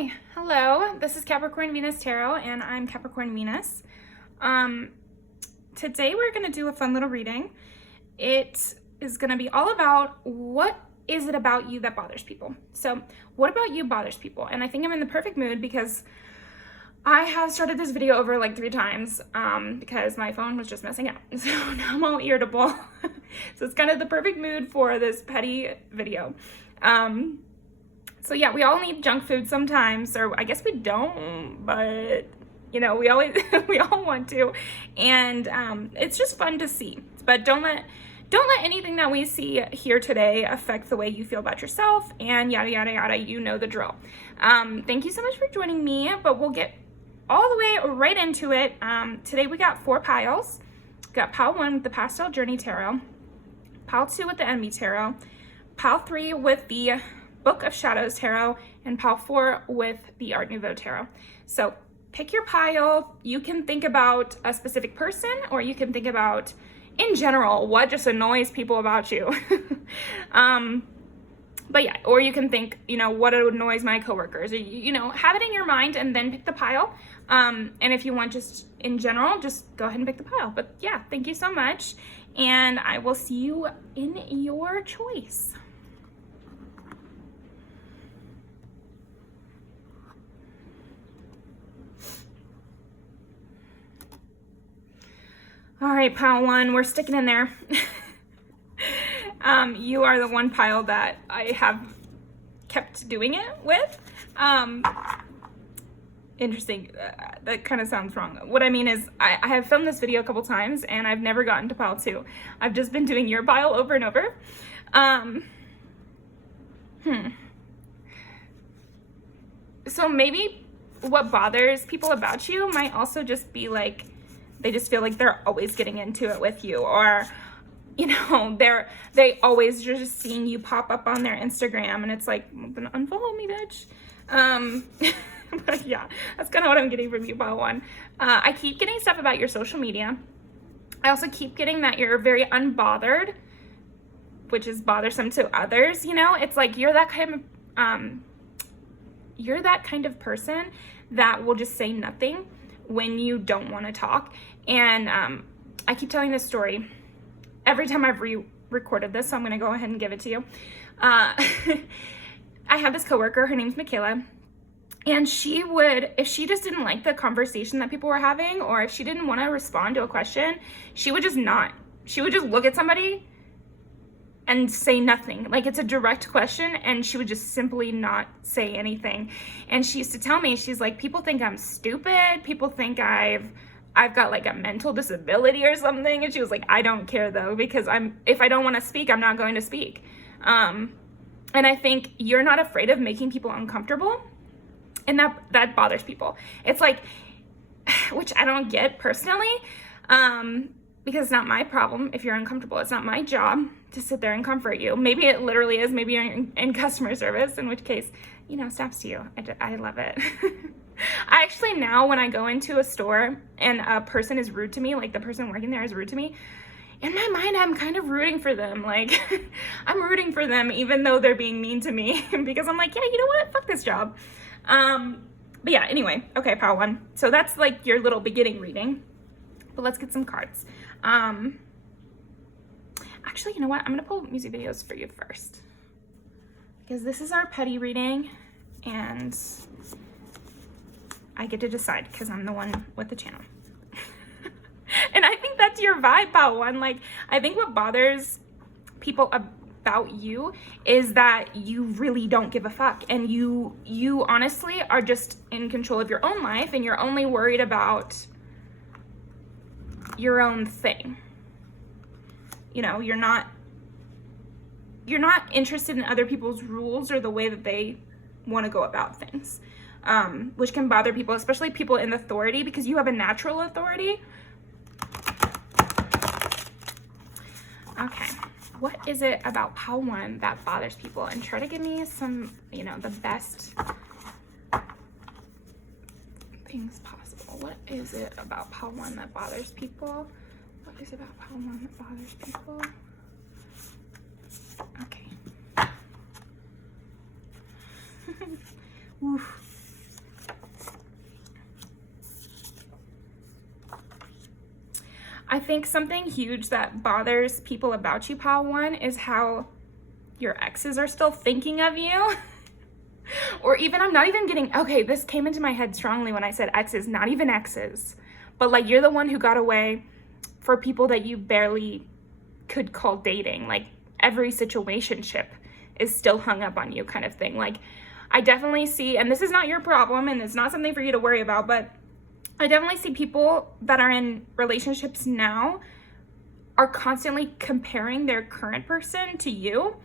Hi, hello. This is Capricorn Venus Tarot, and I'm Capricorn Venus. Today we're going to do a fun little reading. It is going to be all about what is it about you that bothers people. So, what about you bothers people? And I think I'm in the perfect mood because I have started this video over like 3 times because my phone was just messing up. So now I'm all irritable. So it's kind of the perfect mood for this petty video. So yeah, we all need junk food sometimes, or I guess we don't, but you know, we always we all want to, and it's just fun to see. But don't let anything that we see here today affect the way you feel about yourself, and yada yada yada. You know the drill. Thank you so much for joining me, but we'll get all the way right into it. Today we got 4 piles. We got pile 1 with the Pastel Journey Tarot, pile 2 with the Envy Tarot, pile 3 with the Book of Shadows Tarot, and pile 4 with the Art Nouveau Tarot. So pick your pile. You can think about a specific person, or you can think about, in general, what just annoys people about you. But yeah, or you can think, you know, what annoys my coworkers. You know, have it in your mind and then pick the pile. And if you want just in general, just go ahead and pick the pile. But yeah, thank you so much. And I will see you in your choice. All right, pile 1, we're sticking in there. You are the one pile that I have kept doing it with. Interesting, that kind of sounds wrong. What I mean is I have filmed this video a couple times and I've never gotten to pile 2. I've just been doing your pile over and over. So maybe what bothers people about you might also just be like, they just feel like they're always getting into it with you, or you know, they always just seeing you pop up on their Instagram, and it's like, then unfollow me, bitch. But yeah, that's kind of what I'm getting from you, pile 1. I keep getting stuff about your social media. I also keep getting that you're very unbothered, which is bothersome to others. You know, it's like you're that kind of person that will just say nothing when you don't want to talk. And I keep telling this story every time I've recorded this, so I'm going to go ahead and give it to you. I have this coworker, her name's Michaela, and she would, if she just didn't like the conversation that people were having, or if she didn't want to respond to a question, she would just look at somebody and say nothing. Like, it's a direct question, and she would just simply not say anything. And she used to tell me, she's like, people think I'm stupid. People think I've got like a mental disability or something. And she was like, I don't care though, because if I don't want to speak, I'm not going to speak. And I think you're not afraid of making people uncomfortable, and that bothers people. It's like, which I don't get personally, because it's not my problem if you're uncomfortable. It's not my job to sit there and comfort you. Maybe it literally is. Maybe you're in customer service, in which case, you know, snaps to you. I love it. I actually now, when I go into a store and a person is rude to me, like the person working there is rude to me, in my mind, I'm kind of rooting for them. Like, I'm rooting for them even though they're being mean to me, because I'm like, yeah, you know what? Fuck this job. But yeah, anyway, okay, pile 1. So that's like your little beginning reading. But let's get some cards. Actually, you know what? I'm gonna pull music videos for you first, because this is our petty reading, and I get to decide because I'm the one with the channel. And I think that's your vibe, pile 1. Like, I think what bothers people about you is that you really don't give a fuck, and you honestly are just in control of your own life, and you're only worried about your own thing. You know, you're not interested in other people's rules or the way that they want to go about things, which can bother people, especially people in authority, because you have a natural authority. Okay, what is it about pile 1 that bothers people? And try to give me some, you know, the best things possible. What is it about pile 1 that bothers people? What is it about pile 1 that bothers people? Okay. Oof. I think something huge that bothers people about you, pile one, is how your exes are still thinking of you. Or even, I'm not even getting, okay, this came into my head strongly when I said exes, not even exes. But like, you're the one who got away for people that you barely could call dating. Like, every situationship is still hung up on you kind of thing. Like, I definitely see, and this is not your problem and it's not something for you to worry about, but I definitely see people that are in relationships now are constantly comparing their current person to you.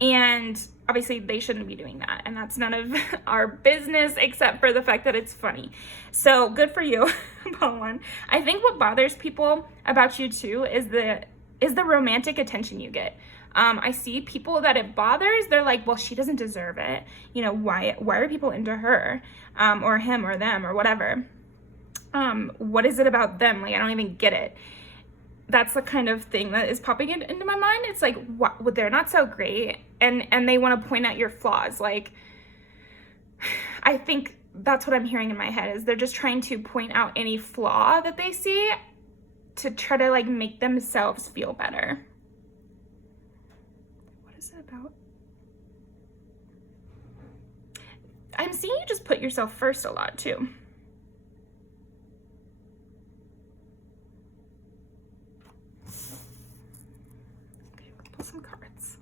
And obviously they shouldn't be doing that. And that's none of our business except for the fact that it's funny. So good for you, Paul one. I think what bothers people about you too is the romantic attention you get. I see people that it bothers. They're like, well, she doesn't deserve it. You know, why are people into her, or him or them or whatever? What is it about them? Like, I don't even get it. That's the kind of thing that is popping into my mind. It's like, what? Well, they're not so great. And they want to point out your flaws. Like, I think that's what I'm hearing in my head, is they're just trying to point out any flaw that they see to try to like make themselves feel better. What is it about? I'm seeing you just put yourself first a lot too. Okay, let's pull some cards.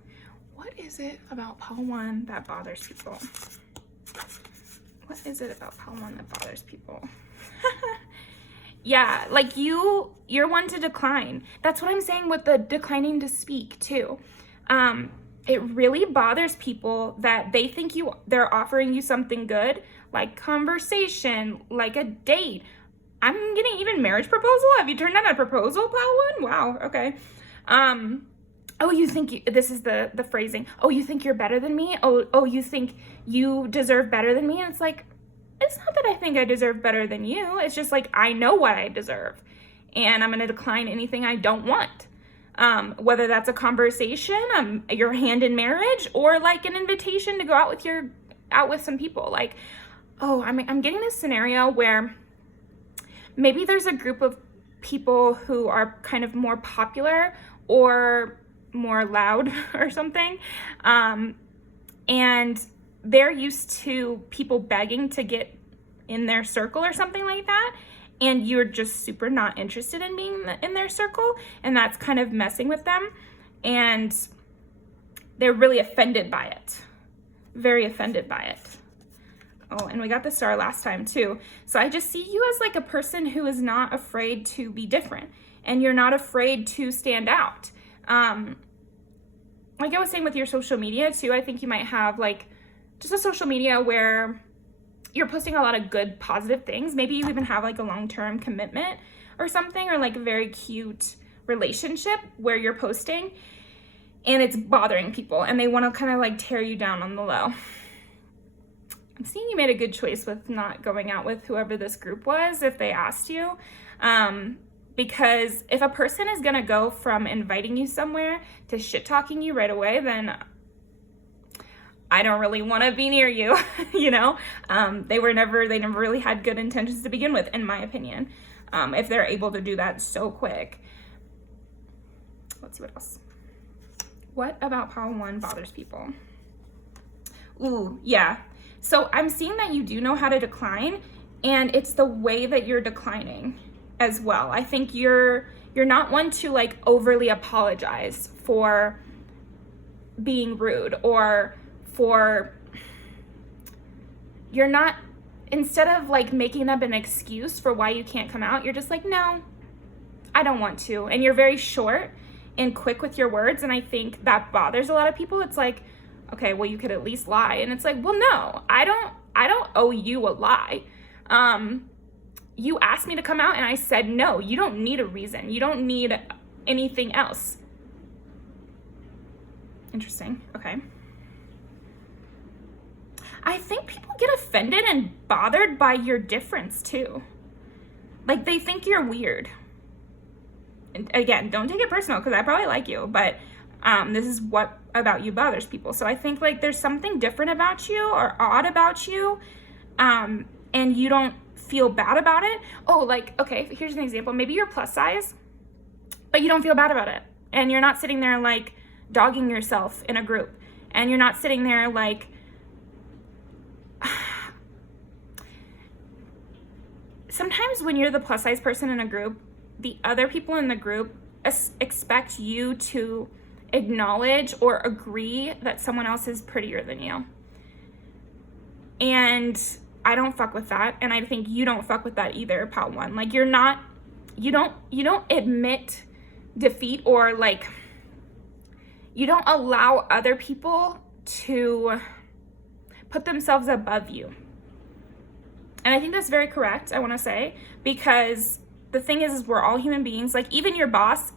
What is it about Paul one that bothers people? What is it about Paul one that bothers people? Yeah, like you're one to decline. That's what I'm saying with the declining to speak too. It really bothers people that they think they're offering you something good, like conversation, like a date. I'm getting even marriage proposal. Have you turned down a proposal, Paul one? Wow, okay. Oh, you think this is the phrasing. Oh, you think you're better than me? Oh, you think you deserve better than me? And it's like, it's not that I think I deserve better than you. It's just like, I know what I deserve, and I'm going to decline anything I don't want. Whether that's a conversation, your hand in marriage, or like an invitation to go out with some people. Like, oh, I'm getting this scenario where maybe there's a group of people who are kind of more popular or more loud or something. And they're used to people begging to get in their circle or something like that. And you're just super not interested in being in their circle. And that's kind of messing with them. And they're really offended by it. Very offended by it. Oh, and we got the star last time too. So I just see you as like a person who is not afraid to be different. And you're not afraid to stand out. Like I was saying with your social media too, I think you might have like just a social media where you're posting a lot of good, positive things. Maybe you even have like a long-term commitment or something, or like a very cute relationship where you're posting and it's bothering people and they want to kind of like tear you down on the low. I'm seeing you made a good choice with not going out with whoever this group was if they asked you. Because if a person is going to go from inviting you somewhere to shit-talking you right away, then I don't really want to be near you, you know? They never really had good intentions to begin with, in my opinion, if they're able to do that so quick. Let's see what else. What about pile one bothers people? Ooh, yeah. So I'm seeing that you do know how to decline, and it's the way that you're declining as well. I think you're not one to like overly apologize for being rude, or you're not, instead of like making up an excuse for why you can't come out, you're just like, no, I don't want to. And you're very short and quick with your words. And I think that bothers a lot of people. It's like, okay, well, you could at least lie. And it's like, well, no, I don't owe you a lie. You asked me to come out and I said no. You don't need a reason. You don't need anything else. Interesting. Okay. I think people get offended and bothered by your difference too. Like, they think you're weird. And again, don't take it personal because I probably like you, but this is what about you bothers people. So I think like there's something different about you or odd about you, and you don't feel bad about it. Oh, like, okay, here's an example. Maybe you're plus size but you don't feel bad about it. And you're not sitting there like dogging yourself in a group. And you're not sitting there like, sometimes when you're the plus size person in a group, the other people in the group expect you to acknowledge or agree that someone else is prettier than you. And I don't fuck with that. And I think you don't fuck with that either, pal one. Like you don't admit defeat, or like, you don't allow other people to put themselves above you. And I think that's very correct, I want to say, because the thing is we're all human beings. Like even your boss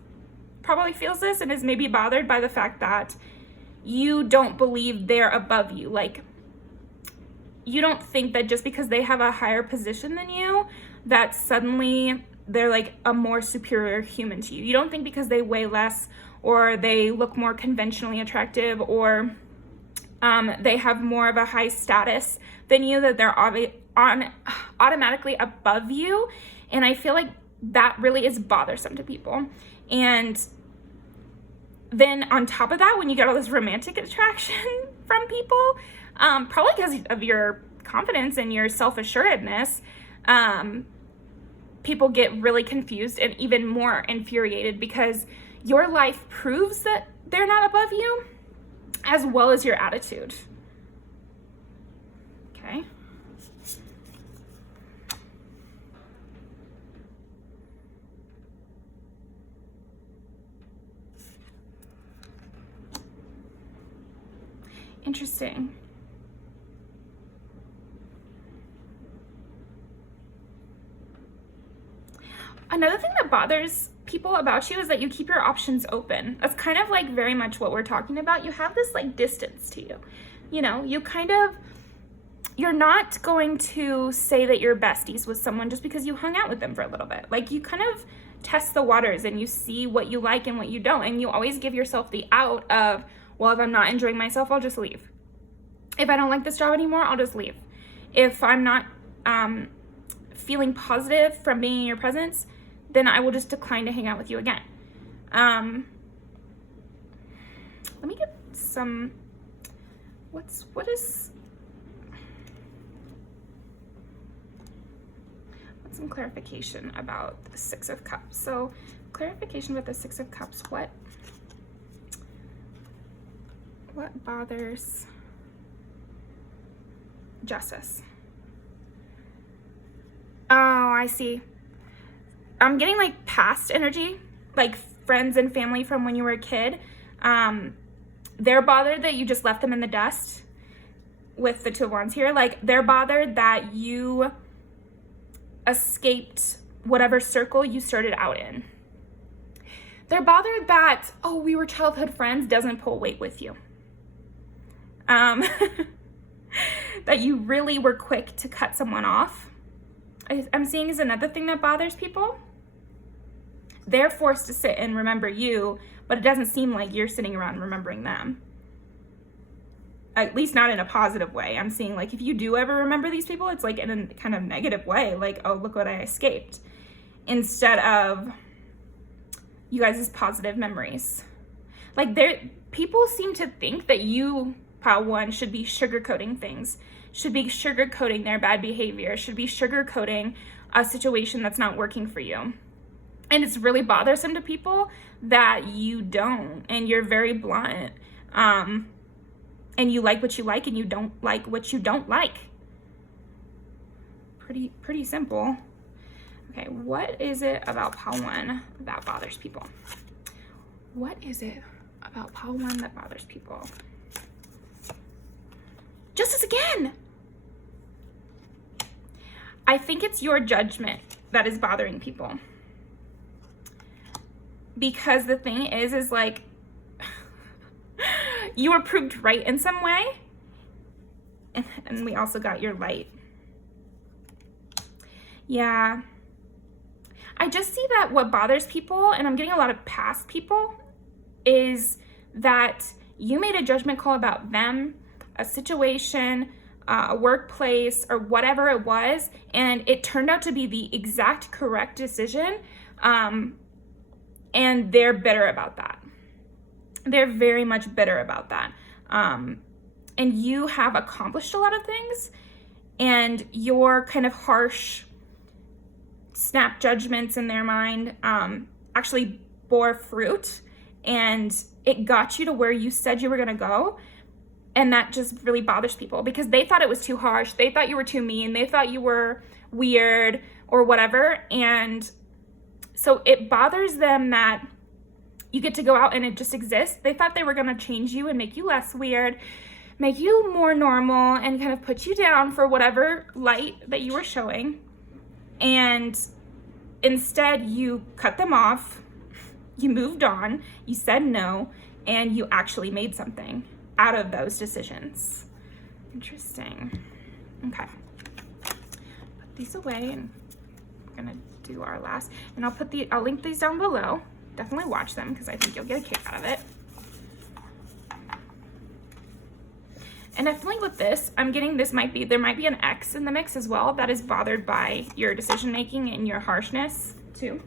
probably feels this and is maybe bothered by the fact that you don't believe they're above you. Like you don't think that just because they have a higher position than you, that suddenly they're like a more superior human to you. You don't think because they weigh less, or they look more conventionally attractive, or they have more of a high status than you, that they're automatically above you. And I feel like that really is bothersome to people. And then on top of that, when you get all this romantic attraction from people, probably because of your confidence and your self-assuredness, people get really confused and even more infuriated because your life proves that they're not above you, as well as your attitude. Okay. Interesting. Another thing that bothers people about you is that you keep your options open. That's kind of like very much what we're talking about. You have this like distance to you. You know, you're not going to say that you're besties with someone just because you hung out with them for a little bit. Like you kind of test the waters and you see what you like and what you don't. And you always give yourself the out of, well, if I'm not enjoying myself, I'll just leave. If I don't like this job anymore, I'll just leave. If I'm not feeling positive from being in your presence, then I will just decline to hang out with you again. Let me get some, what some clarification about the Six of Cups. So clarification about the Six of Cups, what bothers Justice? Oh, I see. I'm getting like past energy, like friends and family from when you were a kid. They're bothered that you just left them in the dust with the Two of Wands here. Like they're bothered that you escaped whatever circle you started out in. They're bothered that, oh, we were childhood friends doesn't pull weight with you. That you really were quick to cut someone off. I'm seeing is another thing that bothers people. They're forced to sit and remember you, but it doesn't seem like you're sitting around remembering them. At least not in a positive way. I'm seeing like if you do ever remember these people, it's like in a kind of negative way. Like, oh, look what I escaped. Instead of you guys' positive memories. Like people seem to think that you, pile one, should be sugarcoating things. Should be sugarcoating their bad behavior, should be sugarcoating a situation that's not working for you. And it's really bothersome to people that you don't, and you're very blunt. And you like what you like and you don't like what you don't like. Pretty simple. Okay, what is it about pile one that bothers people? What is it about pile one that bothers people? Justice again! I think it's your judgment that is bothering people. Because the thing is like, you were proved right in some way. And we also got your light. Yeah. I just see that what bothers people, and I'm getting a lot of past people, is that you made a judgment call about them, a situation, a workplace, or whatever it was, and it turned out to be the exact correct decision. And they're bitter about that. They're very much bitter about that. And you have accomplished a lot of things, and your kind of harsh snap judgments in their mind actually bore fruit, and it got you to where you said you were going to go. And that just really bothers people because they thought it was too harsh. They thought you were too mean. They thought you were weird or whatever. And so it bothers them that you get to go out and it just exists. They thought they were going to change you and make you less weird, make you more normal, and kind of put you down for whatever light that you were showing. And instead, you cut them off, you moved on, you said no, and you actually made something out of those decisions. Interesting. Okay. Put these away, and we're gonna do our last, and I'll link these down below. Definitely watch them because I think you'll get a kick out of it. And definitely with this, I'm getting there might be an X in the mix as well that is bothered by your decision making and your harshness too.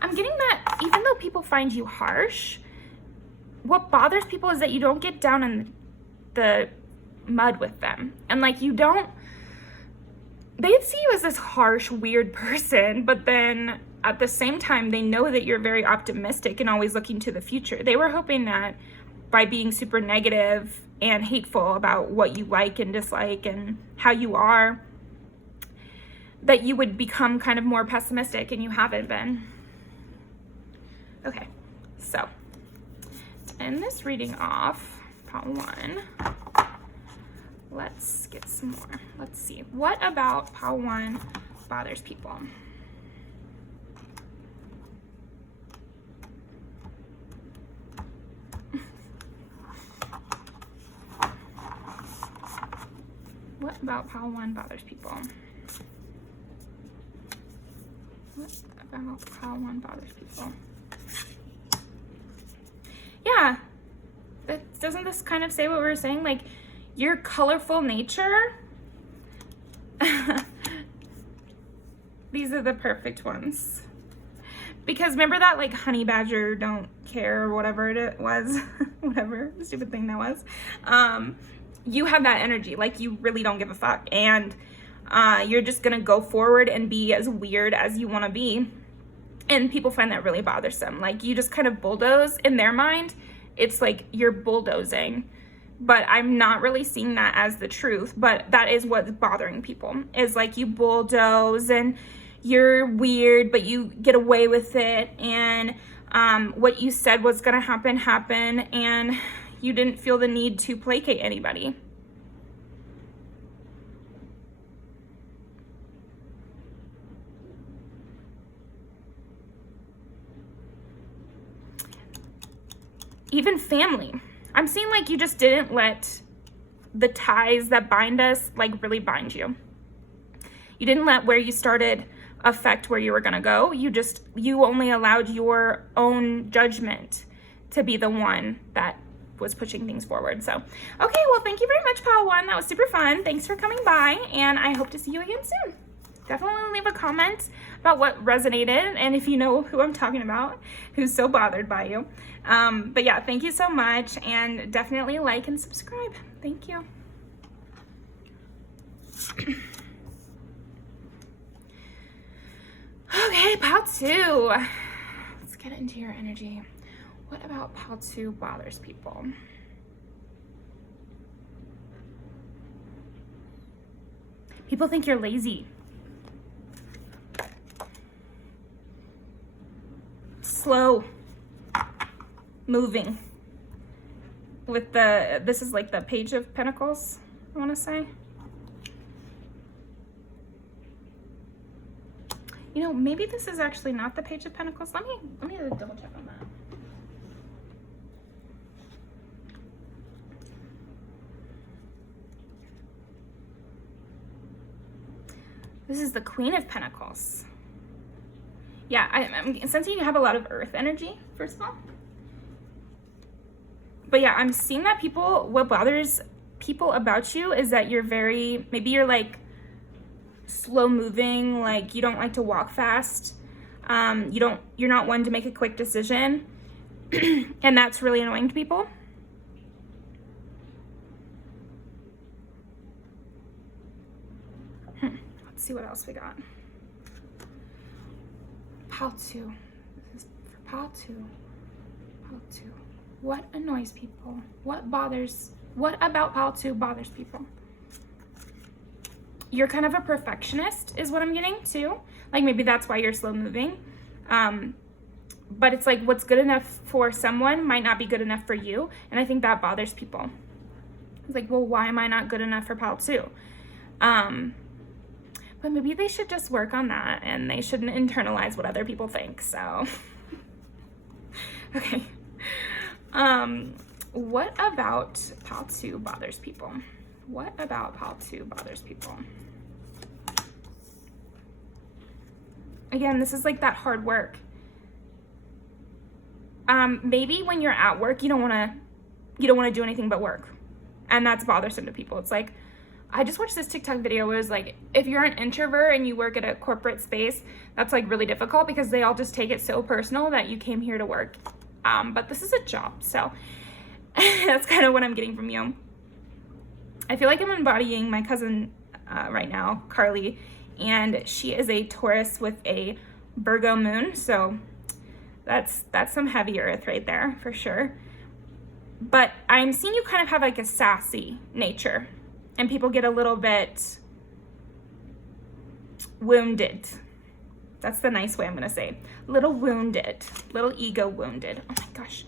I'm getting that even though people find you harsh, what bothers people is that you don't get down in the mud with them. And like they see you as this harsh, weird person, but then at the same time, they know that you're very optimistic and always looking to the future. They were hoping that by being super negative and hateful about what you like and dislike and how you are, that you would become kind of more pessimistic, and you haven't been. Okay, so to end this reading off, part 1, let's get some more. Let's see. What about pile 1 bothers people? What about pile 1 bothers people? What about pile 1 bothers people? Yeah. Doesn't this kind of say what we were saying? Like, your colorful nature, these are the perfect ones. Because remember that like honey badger don't care or whatever it was, whatever stupid thing that was. You have that energy, like you really don't give a fuck, and you're just gonna go forward and be as weird as you want to be. And people find that really bothersome. Like you just kind of bulldoze in their mind. It's like you're bulldozing. But I'm not really seeing that as the truth. But that is what's bothering people. Is like you bulldoze and you're weird, but you get away with it. And what you said was going to happen, happened. And you didn't feel the need to placate anybody. Even family. I'm seeing like you just didn't let the ties that bind us like really bind you. You didn't let where you started affect where you were gonna go. You only allowed your own judgment to be the one that was pushing things forward. So, okay, well, thank you very much, Pile 1. That was super fun. Thanks for coming by, and I hope to see you again soon. Definitely leave a comment about what resonated, and if you know who I'm talking about, who's so bothered by you. But yeah, thank you so much, and definitely like and subscribe. Thank you. Okay, pile 2. Let's get into your energy. What about pile 2 bothers people? People think you're lazy. Slow moving with this is like the Page of Pentacles, I want to say. You know, maybe this is actually not the Page of Pentacles. Let me double check on that. This is the Queen of Pentacles. Yeah, I'm sensing you have a lot of earth energy, first of all. But yeah, I'm seeing that what bothers people about you is that maybe you're like slow moving, like you don't like to walk fast. You're not one to make a quick decision. And that's really annoying to people. Let's see what else we got. Pal 2. This is for Pal 2. Pal 2. What annoys people? What about Pal 2 bothers people? You're kind of a perfectionist is what I'm getting too. Like maybe that's why you're slow moving. But it's like what's good enough for someone might not be good enough for you. And I think that bothers people. It's like, well, why am I not good enough for Pal 2? But maybe they should just work on that and they shouldn't internalize what other people think. So, okay. What about Pal 2 bothers people? What about Pal 2 bothers people? Again, this is like that hard work. Maybe when you're at work, you don't want to do anything but work. And that's bothersome to people. It's like, I just watched this TikTok video where it was like, if you're an introvert and you work at a corporate space, that's like really difficult because they all just take it so personal that you came here to work. But this is a job, so that's kind of what I'm getting from you. I feel like I'm embodying my cousin right now, Carly, and she is a Taurus with a Virgo moon, so that's some heavy earth right there for sure. But I'm seeing you kind of have like a sassy nature, and people get a little bit wounded. That's the nice way I'm gonna say. Little wounded, little ego wounded. Oh my gosh.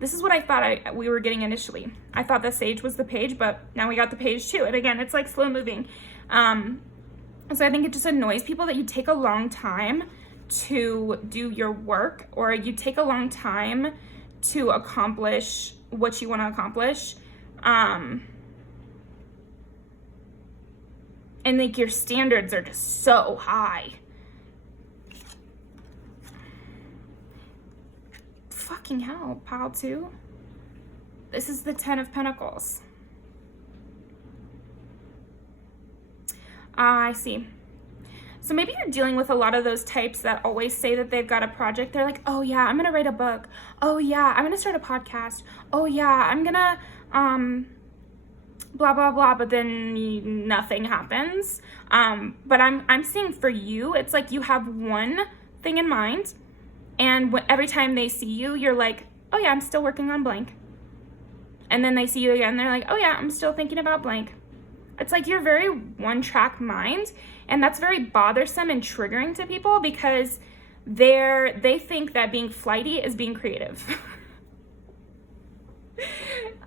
This is what I thought we were getting initially. I thought the Sage was the Page, but now we got the Page too. And again, it's like slow moving. So I think it just annoys people that you take a long time to do your work, or you take a long time to accomplish what you want to accomplish. And like your standards are just so high. Fucking hell, Pal 2. This is the 10 of Pentacles. I see. So maybe you're dealing with a lot of those types that always say that they've got a project. They're like, oh yeah, I'm gonna write a book. Oh yeah, I'm gonna start a podcast. Oh yeah, I'm gonna blah blah blah, but then nothing happens. But I'm seeing for you, it's like you have one thing in mind, and every time they see you, you're like, oh yeah, I'm still working on blank. And then they see you again, they're like, oh yeah, I'm still thinking about blank. It's like you're very one-track mind, and that's very bothersome and triggering to people because they think that being flighty is being creative.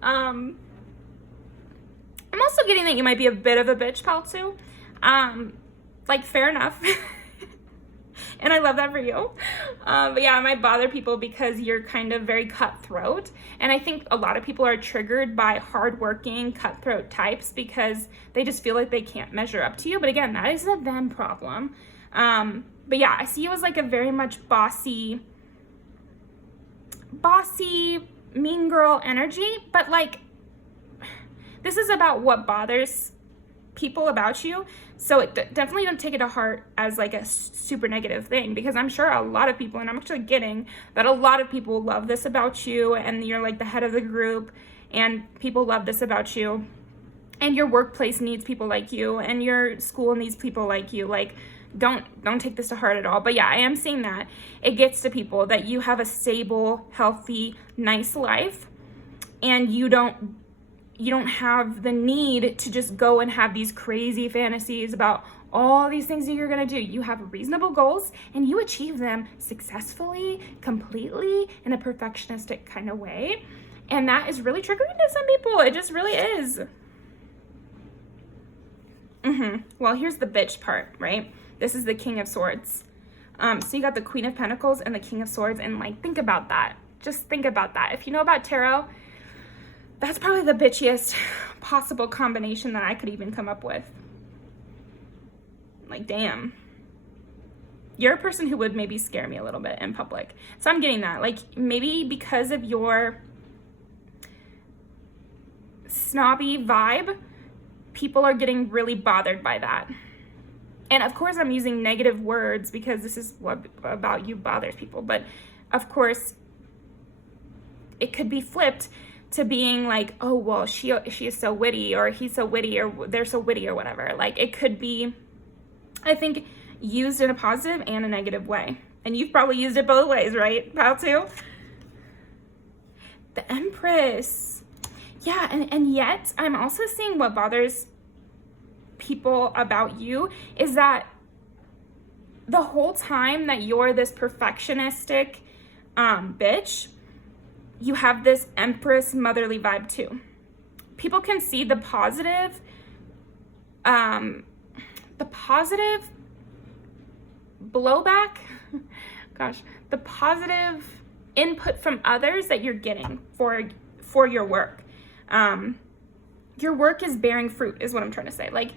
I'm also getting that you might be a bit of a bitch, Pal 2. Like, fair enough. And I love that for you. But yeah, it might bother people because you're kind of very cutthroat. And I think a lot of people are triggered by hardworking, cutthroat types because they just feel like they can't measure up to you. But again, that is a them problem. But yeah, I see you as like a very much bossy, mean girl energy. But like, this is about what bothers people about you. So definitely don't take it to heart as like a super negative thing, because I'm sure a lot of people, and I'm actually getting that a lot of people love this about you, and you're like the head of the group and people love this about you, and your workplace needs people like you, and your school needs people like you. Like, don't take this to heart at all. But yeah, I am seeing that it gets to people that you have a stable, healthy, nice life, and you don't have the need to just go and have these crazy fantasies about all these things that you're going to do. You have reasonable goals and you achieve them successfully, completely, in a perfectionistic kind of way. And that is really triggering to some people. It just really is. Well, here's the bitch part, right? This is the King of Swords. So you got the Queen of Pentacles and the King of Swords, and like, think about that. Just think about that. If you know about tarot, that's probably the bitchiest possible combination that I could even come up with. Like, damn. You're a person who would maybe scare me a little bit in public. So I'm getting that. Like, maybe because of your snobby vibe, people are getting really bothered by that. And of course I'm using negative words because this is what about you bothers people. But of course it could be flipped to being like, oh, well, she is so witty, or he's so witty, or they're so witty, or whatever. Like, it could be, I think, used in a positive and a negative way. And you've probably used it both ways, right, pal, too? The Empress. Yeah, and yet I'm also seeing what bothers people about you is that the whole time that you're this perfectionistic bitch, you have this Empress motherly vibe too. People can see the positive blowback, gosh, the positive input from others that you're getting for your work. Your work is bearing fruit is what I'm trying to say. Like,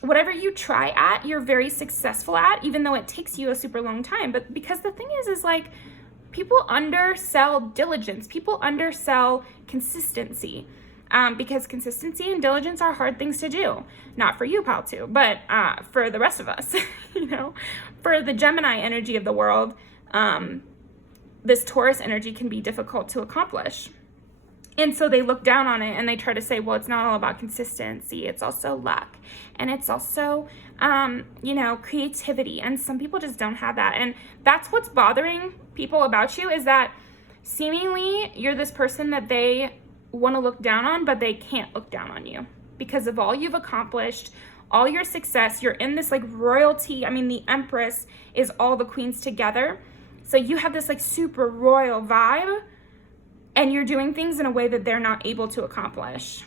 whatever you try at, you're very successful at, even though it takes you a super long time. But because the thing is like, people undersell diligence. People undersell consistency. Because consistency and diligence are hard things to do. Not for you, pal, too, but for the rest of us, you know, for the Gemini energy of the world, this Taurus energy can be difficult to accomplish. And so they look down on it and they try to say, well, it's not all about consistency. It's also luck. And it's also, you know, creativity. And some people just don't have that. And that's what's bothering people about you, is that seemingly you're this person that they want to look down on, but they can't look down on you because of all you've accomplished, all your success. You're in this like royalty. I mean, the Empress is all the queens together. So you have this like super royal vibe, and you're doing things in a way that they're not able to accomplish.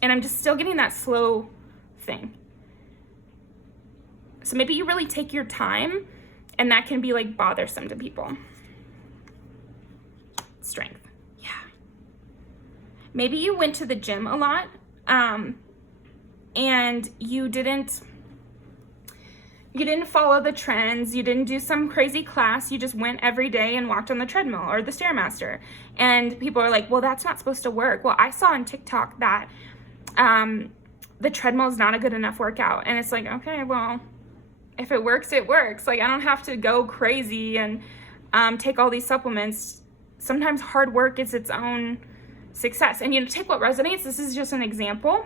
And I'm just still getting that slow thing. So maybe you really take your time, and that can be like bothersome to people. Strength. Yeah. Maybe you went to the gym a lot, and you didn't follow the trends. You didn't do some crazy class. You just went every day and walked on the treadmill or the Stairmaster. And people are like, well, that's not supposed to work. Well, I saw on TikTok that the treadmill is not a good enough workout. And it's like, okay, well, if it works, it works. Like, I don't have to go crazy and take all these supplements. Sometimes hard work is its own success. And, you know, take what resonates. This is just an example.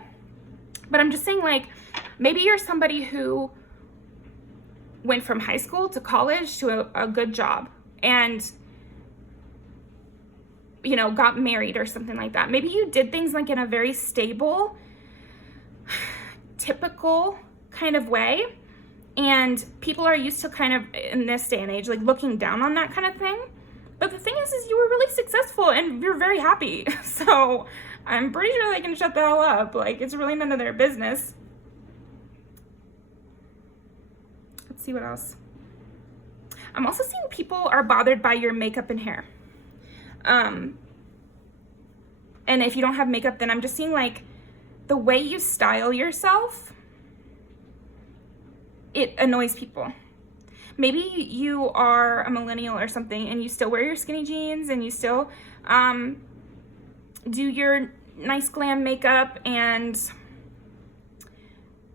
But I'm just saying, like, maybe you're somebody who went from high school to college to a good job and, you know, got married or something like that. Maybe you did things like in a very stable, typical kind of way, and people are used to kind of, in this day and age, like looking down on that kind of thing. But the thing is you were really successful and you're very happy. So I'm pretty sure they can shut the hell up. Like, it's really none of their business. Let's see what else. I'm also seeing people are bothered by your makeup and hair. And if you don't have makeup, then I'm just seeing like the way you style yourself, it annoys people. Maybe you are a millennial or something and you still wear your skinny jeans and you still do your nice glam makeup and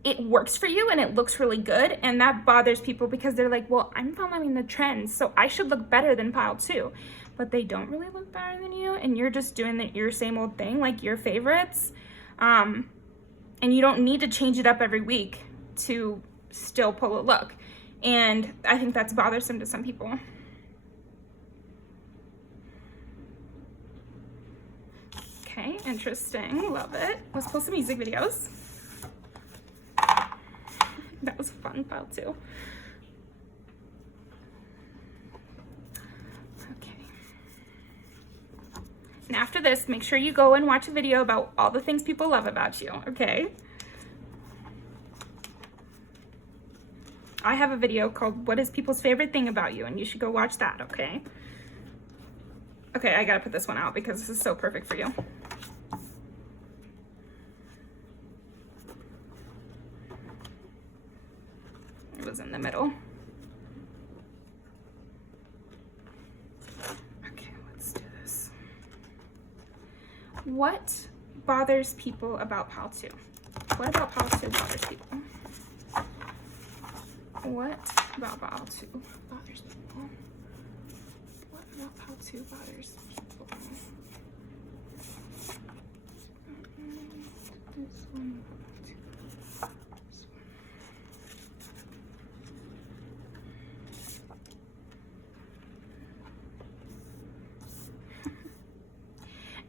it works for you and it looks really good, and that bothers people because they're like, well, I'm following the trends, so I should look better than Pile too. But they don't really look better than you, and you're just doing your same old thing, like your favorites. And you don't need to change it up every week to still pull a look. And I think that's bothersome to some people. Okay, interesting. Love it. Let's pull some music videos. That was a fun file too. Okay. And after this, make sure you go and watch a video about all the things people love about you, okay? I have a video called What is People's Favorite Thing About You? And you should go watch that, okay? Okay, I gotta put this one out because this is so perfect for you. It was in the middle. Okay, let's do this. what bothers people about pile 2? What about pile 2 bothers people? What about pile 2 bothers people? What about pile 2 bothers people? This one.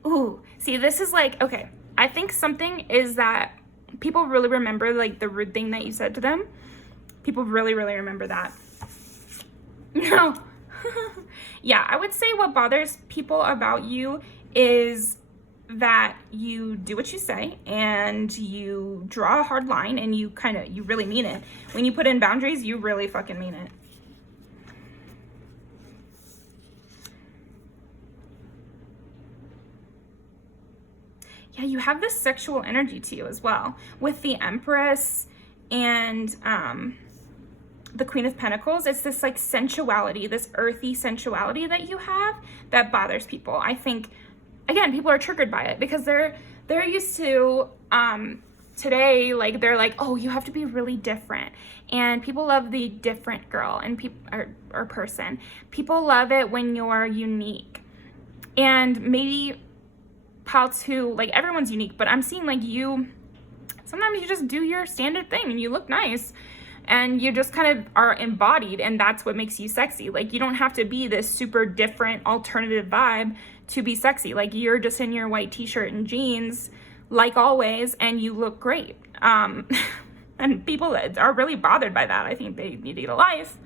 Ooh, see, this is like, okay, I think something is that people really remember like the rude thing that you said to them. People really, really remember that. No. Yeah, I would say what bothers people about you is that you do what you say and you draw a hard line and you really mean it. When you put in boundaries, you really fucking mean it. Yeah, you have this sexual energy to you as well with the Empress and the Queen of Pentacles. It's this like sensuality, this earthy sensuality that you have that bothers people. I think, again, people are triggered by it because they're used to today, like they're like, oh, you have to be really different, and people love the different girl and or person. People love it when you're unique, and maybe pile 2, like everyone's unique, but I'm seeing like sometimes you just do your standard thing and you look nice and you just kind of are embodied, and that's what makes you sexy. Like you don't have to be this super different alternative vibe to be sexy. Like you're just in your white t-shirt and jeans like always and you look great. And people are really bothered by that. I think they need to get a life,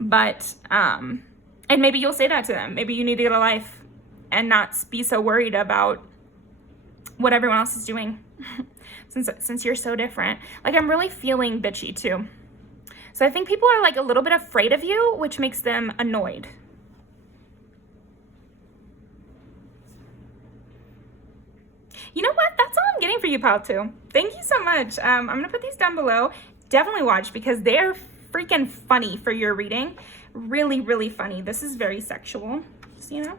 but and maybe you'll say that to them. Maybe you need to get a life and not be so worried about what everyone else is doing since you're so different. Like I'm really feeling bitchy too. So I think people are like a little bit afraid of you, which makes them annoyed. You know what? That's all I'm getting for you, pile 2. Thank you so much. I'm gonna put these down below. Definitely watch because they're freaking funny for your reading. Really, really funny. This is very sexual, just, you know.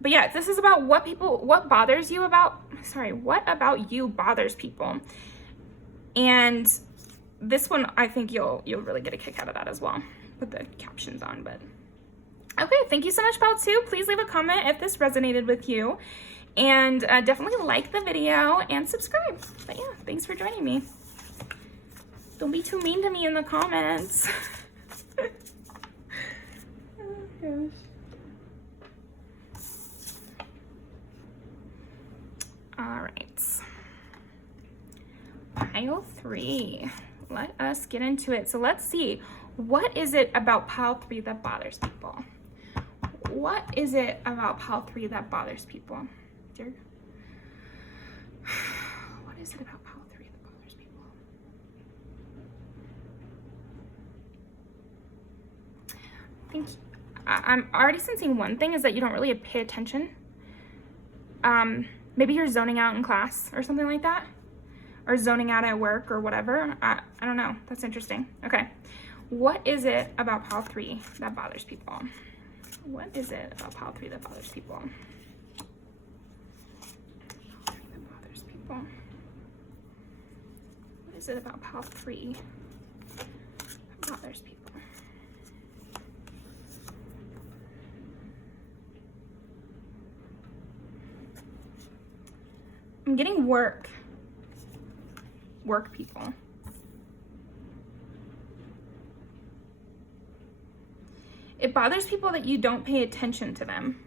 But yeah, this is about what about you bothers people. And this one, I think you'll really get a kick out of that as well. Put the captions on, but okay, thank you so much, pile 2. Please leave a comment if this resonated with you, and definitely like the video and subscribe. But yeah, thanks for joining me. Don't be too mean to me in the comments. Oh gosh. All right, pile 3. Let us get into it. So let's see, what is it about pile 3 that bothers people? What is it about pile 3 that bothers people? Dear, what is it about pile 3 that bothers people? I think I'm already sensing one thing is that you don't really pay attention. Maybe you're zoning out in class or something like that, or zoning out at work or whatever. I don't know. That's interesting. Okay. What is it about pile 3 that bothers people? What is it about pile 3 that bothers people? That bothers people. What is it about pile 3 that bothers people? I'm getting work people. It bothers people that you don't pay attention to them.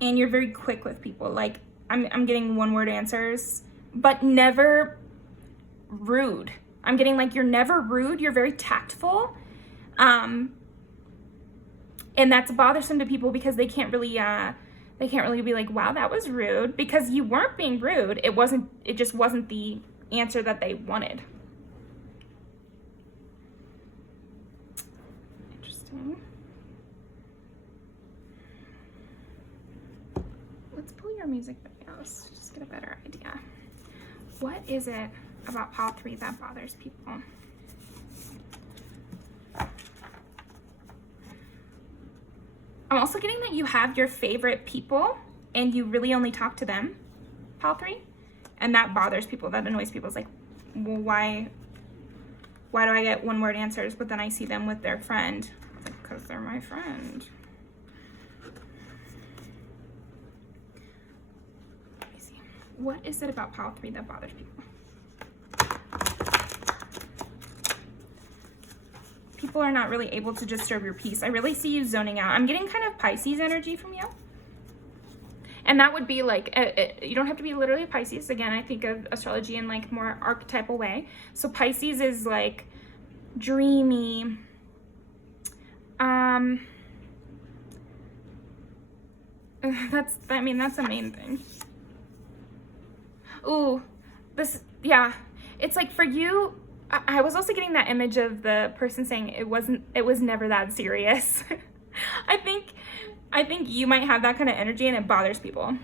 And you're very quick with people. Like I'm getting one-word answers, but never rude. I'm getting like you're never rude, you're very tactful. And that's bothersome to people because they can't really be like, wow, that was rude, because you weren't being rude. It just wasn't the answer that they wanted. Interesting. Let's pull your music videos, just get a better idea. What is it about pile 3 that bothers people? I'm also getting that you have your favorite people and you really only talk to them, pile 3. And that bothers people, that annoys people. It's like, well, why do I get one word answers, but then I see them with their friend? Because they're my friend. Let me see. What is it about pile 3 that bothers people? People are not really able to disturb your peace. I really see you zoning out. I'm getting kind of Pisces energy from you. And that would be like, you don't have to be literally a Pisces. Again, I think of astrology in like more archetypal way. So Pisces is like dreamy. That's the main thing. Ooh, yeah. It's like for you, I was also getting that image of the person saying it was never that serious. I think you might have that kind of energy and it bothers people.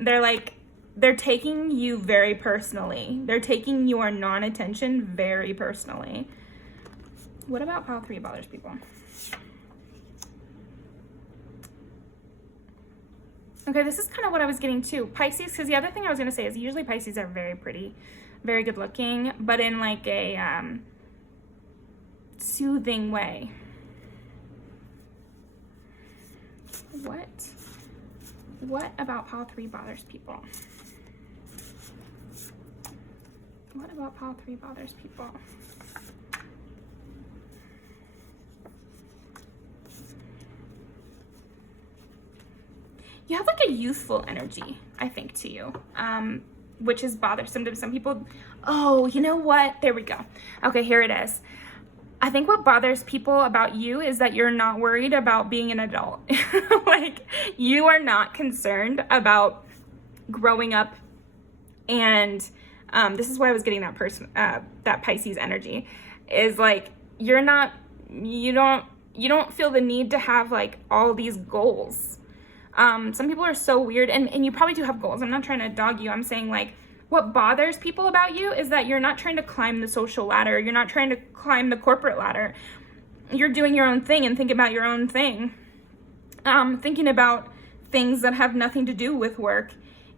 They're taking you very personally. They're taking your non-attention very personally. What about pile 3 bothers people? Okay, this is kind of what I was getting too. Pisces, because the other thing I was going to say is usually Pisces are very pretty, very good looking, but in like a soothing way. What about pile 3 bothers people? What about pile 3 bothers people? You have like a youthful energy, I think, to you, which is bothersome to some people. Oh, you know what? There we go. Okay, here it is. I think what bothers people about you is that you're not worried about being an adult. Like, you are not concerned about growing up. And this is why I was getting that Pisces energy, is like, you don't feel the need to have like all these goals. Some people are so weird, and you probably do have goals. I'm not trying to dog you. I'm saying like, what bothers people about you is that you're not trying to climb the social ladder. You're not trying to climb the corporate ladder. You're doing your own thing and thinking about your own thing. Thinking about things that have nothing to do with work.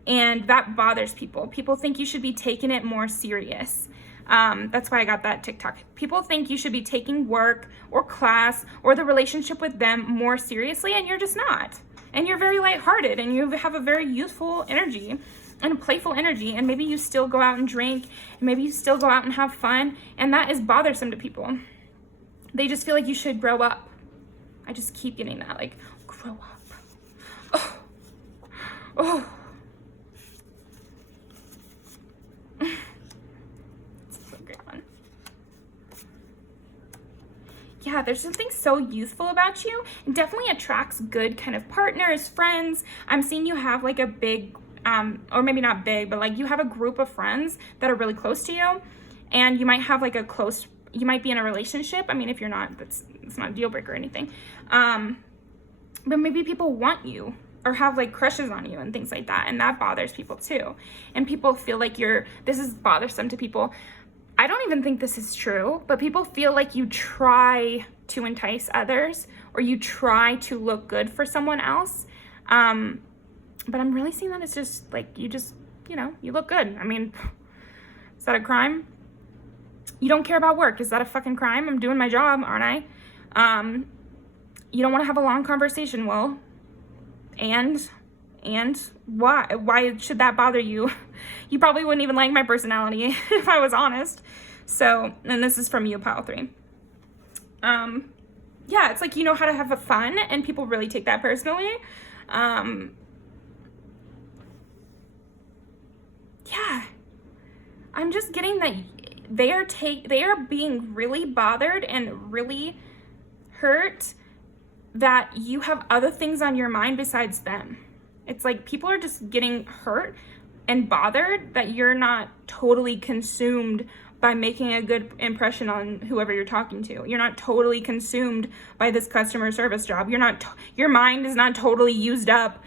And that bothers people. People think you should be taking it more serious. That's why I got that TikTok. People think you should be taking work or class or the relationship with them more seriously, and you're just not. And you're very lighthearted, and you have a very youthful energy and a playful energy, and maybe you still go out and drink, and maybe you still go out and have fun, and that is bothersome to people. They just feel like you should grow up. I just keep getting that, like, grow up. Oh. This is a great one. Yeah, there's something so youthful about you. It definitely attracts good kind of partners, friends. I'm seeing you have like a big, or maybe not big, but like you have a group of friends that are really close to you, and you might have like you might be in a relationship. I mean, if you're not, it's not a deal breaker or anything. But maybe people want you or have like crushes on you and things like that, and that bothers people too. And people feel like this is bothersome to people. I don't even think this is true, but people feel like you try to entice others or you try to look good for someone else. But I'm really seeing that it's just like, you look good. I mean, is that a crime? You don't care about work. Is that a fucking crime? I'm doing my job, aren't I? You don't want to have a long conversation. Well, and why should that bother you? You probably wouldn't even like my personality if I was honest. So, and this is from you, pile 3. Yeah, it's like, you know how to have a fun, and people really take that personally. Yeah, I'm just getting that they are being really bothered and really hurt that you have other things on your mind besides them. It's like people are just getting hurt and bothered that you're not totally consumed by making a good impression on whoever you're talking to. You're not totally consumed by this customer service job. Your mind is not totally used up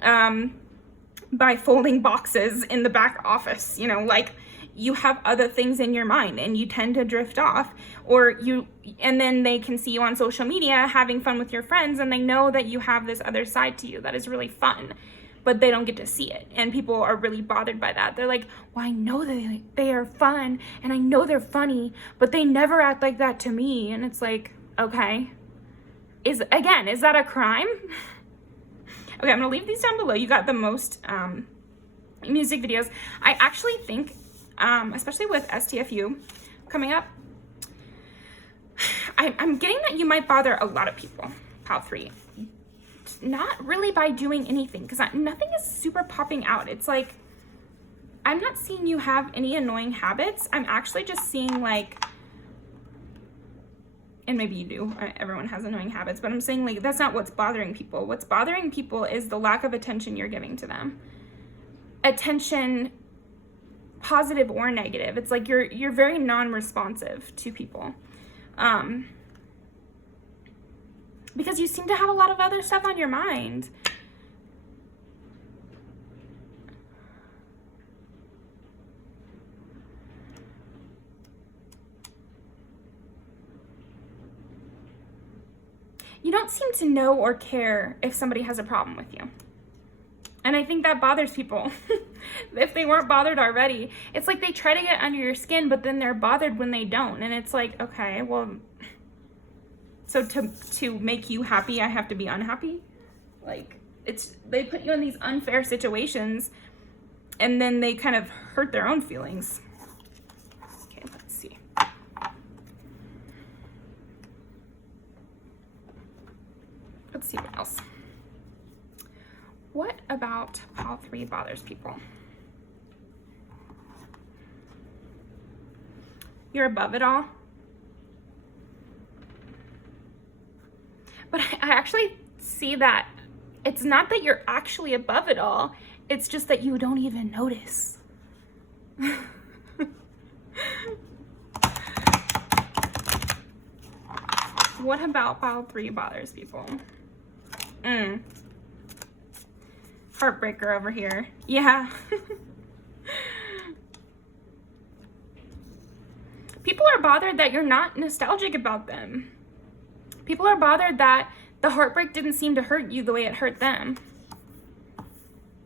by folding boxes in the back office. Like you have other things in your mind and you tend to drift off, and then they can see you on social media having fun with your friends, and they know that you have this other side to you that is really fun, but they don't get to see it. And people are really bothered by that. They're like, well, I know that they are fun and I know they're funny, but they never act like that to me. And it's like, okay, is that a crime? Okay, I'm gonna leave these down below. You got the most music videos. I actually think, especially with STFU coming up, I'm getting that you might bother a lot of people, Pile 3. Not really by doing anything, because nothing is super popping out. It's like, I'm not seeing you have any annoying habits. I'm actually just seeing like, and maybe you do, everyone has annoying habits, but I'm saying like, that's not what's bothering people. What's bothering people is the lack of attention you're giving to them. Attention, positive or negative. It's like you're very non-responsive to people. Because you seem to have a lot of other stuff on your mind. You don't seem to know or care if somebody has a problem with you. And I think that bothers people. If they weren't bothered already, it's like they try to get under your skin, but then they're bothered when they don't. And it's like, okay, well, so to make you happy, I have to be unhappy? Like, they put you in these unfair situations, and then they kind of hurt their own feelings. Okay, let's see. Let's see what else. What about Pile 3 bothers people? You're above it all. But I actually see that it's not that you're actually above it all. It's just that you don't even notice. What about Pile 3 bothers people? Heartbreaker over here. Yeah. People are bothered that you're not nostalgic about them. People are bothered that the heartbreak didn't seem to hurt you the way it hurt them.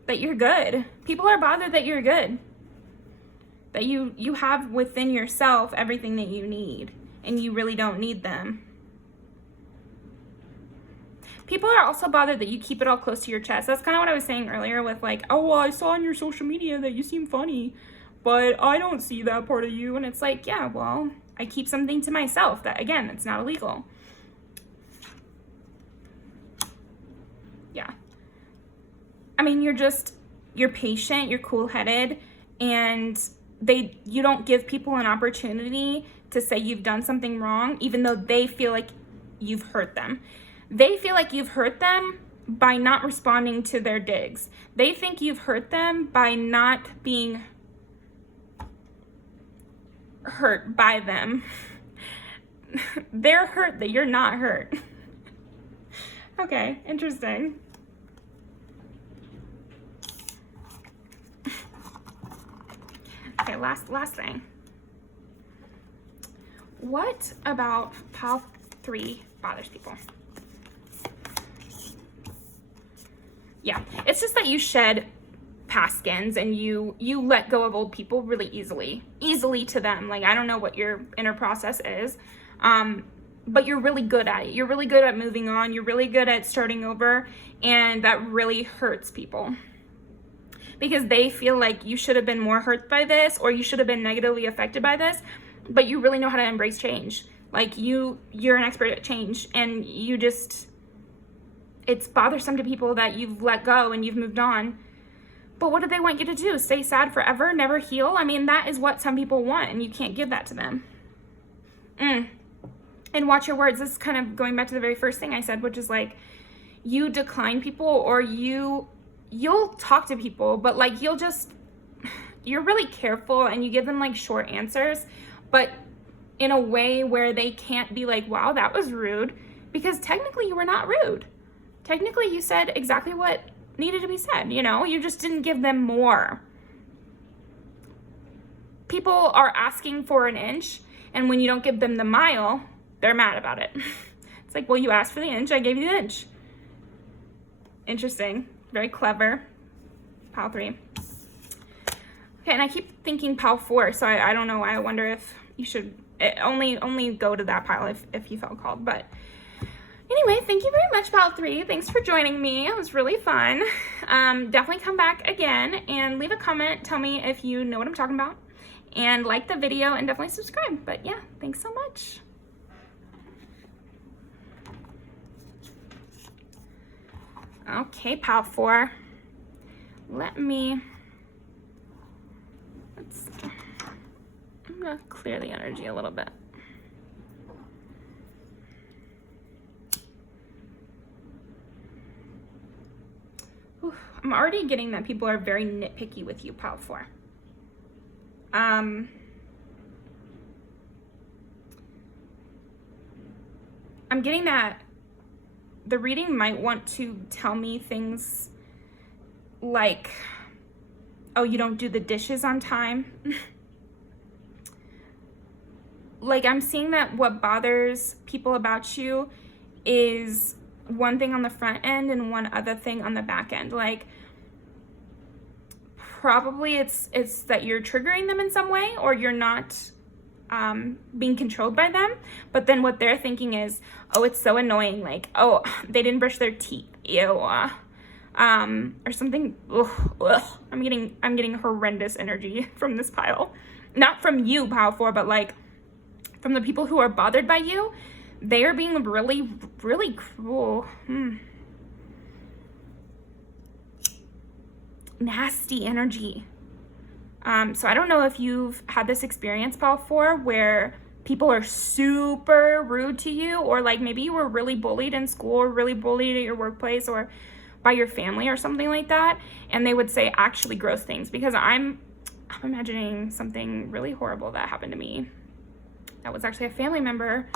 That you're good. People are bothered that you're good. That you have within yourself everything that you need, and you really don't need them. People are also bothered that you keep it all close to your chest. That's kind of what I was saying earlier with like, oh, well, I saw on your social media that you seem funny, but I don't see that part of you. And it's like, yeah, well, I keep something to myself. That, again, it's not illegal. Yeah. I mean, you're patient, you're cool-headed, and you don't give people an opportunity to say you've done something wrong, even though they feel like you've hurt them. They feel like you've hurt them by not responding to their digs. They think you've hurt them by not being hurt by them. They're hurt that you're not hurt. Okay, interesting. Okay, last thing. What about Pile 3 bothers people? Yeah, it's just that you shed past skins and you let go of old people really easily to them. Like, I don't know what your inner process is, but you're really good at it. You're really good at moving on. You're really good at starting over, and that really hurts people because they feel like you should have been more hurt by this, or you should have been negatively affected by this, but you really know how to embrace change. Like, you're an expert at change, and it's bothersome to people that you've let go and you've moved on. But what do they want you to do? Stay sad forever? Never heal? I mean, that is what some people want, and you can't give that to them. And watch your words. This is kind of going back to the very first thing I said, which is like, you decline people, or you'll talk to people, but like you're really careful and you give them like short answers, but in a way where they can't be like, wow, that was rude, because technically you were not rude. Technically, you said exactly what needed to be said, you just didn't give them more. people are asking for an inch, and when you don't give them the mile, they're mad about it. It's like, well, you asked for the inch, I gave you the inch. Interesting. Very clever. Pile 3. Okay, and I keep thinking pile 4, so I don't know why. I wonder if you should only go to that pile if you felt called. But anyway, thank you very much, pile 3. Thanks for joining me. It was really fun. Definitely come back again and leave a comment. Tell me if you know what I'm talking about. And like the video and definitely subscribe. But yeah, thanks so much. Okay, pile 4. I'm gonna clear the energy a little bit. Ooh, I'm already getting that people are very nitpicky with you, pile 4. I'm getting that the reading might want to tell me things like, oh, you don't do the dishes on time. Like, I'm seeing that what bothers people about you is one thing on the front end and one other thing on the back end. Like, probably it's that you're triggering them in some way, or you're not being controlled by them. But then what they're thinking is, oh, it's so annoying. Like, oh, they didn't brush their teeth. Ew. Or something. Ugh. I'm getting horrendous energy from this pile. Not from you, pile 4, but like from the people who are bothered by you. They are being really, really cruel. Nasty energy. So I don't know if you've had this experience, pile 4, where people are super rude to you, or like maybe you were really bullied in school, or really bullied at your workplace, or by your family or something like that, and they would say actually gross things. Because I'm imagining something really horrible that happened to me. That was actually a family member.